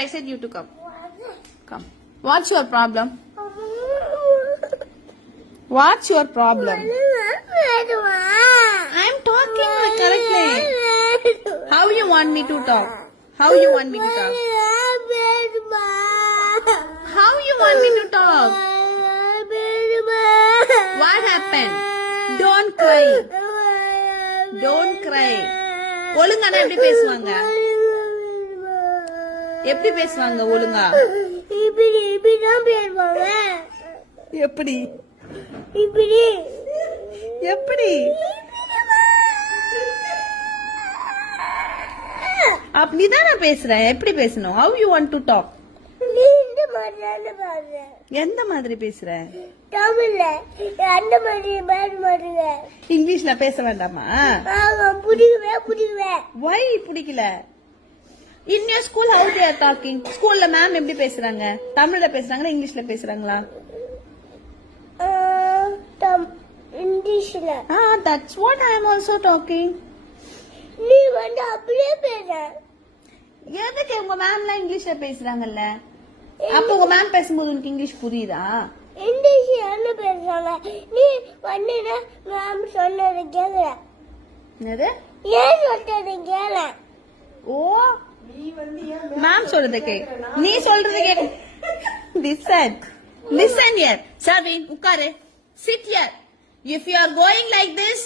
I said you to come. Come. What's your problem? What's your problem? I'm talking correctly. How you want me to talk? How you want me to talk? How you want me to talk? What happened? Don't cry. Don't cry. ஒழுங்கானா எப்படி பேசுவாங்க? எப்படி பேசுவாங்க ஒழுங்கா? இப்படி தான் பேசுவாங்க. எப்படி? இப்படி. எப்படி? அப்படிதான் நான் பேசுறேன். எப்படி பேசணும்? How you want to talk? நீ இந்த மாதிரி பேசுற. எந்த மாதிரி பேசுற? தமிழ்ல அந்த மாதிரி பேச மாட்டீங்க. இங்கிலீஷ்ல பேச வேண்டாமா? புடிக்கவே. Why பிடிக்கல? In your school how they are talking? ஸ்கூல்ல மேம் எப்படி பேசுறாங்க? தமிழ்ல பேசுறாங்களா இங்கிலீஷ்ல பேசுறாங்களா? இங்கிலீஷ்ல. That's what I am also talking. நீ வந்து அப்படியே பேச. எதுக்கு உங்க மேம்லாம் இங்கிலீஷ்ல பேசுறாங்கல்ல? அப்ப உங்க மேம் பேசும்போது உனக்கு இங்கிலீஷ் புரியுதா? இங்கிலீஷ் என்ன பேசுறாங்க? நீ வந்து மேம் சொன்னது கேக்குற. என்னது? ஏன் சொல்றது கேள. ஓ மேம் சொல்றது கேக். நீ சொல்றது கேக். Listen here. Savin, உட்காரு. Sit here. If you are going like this,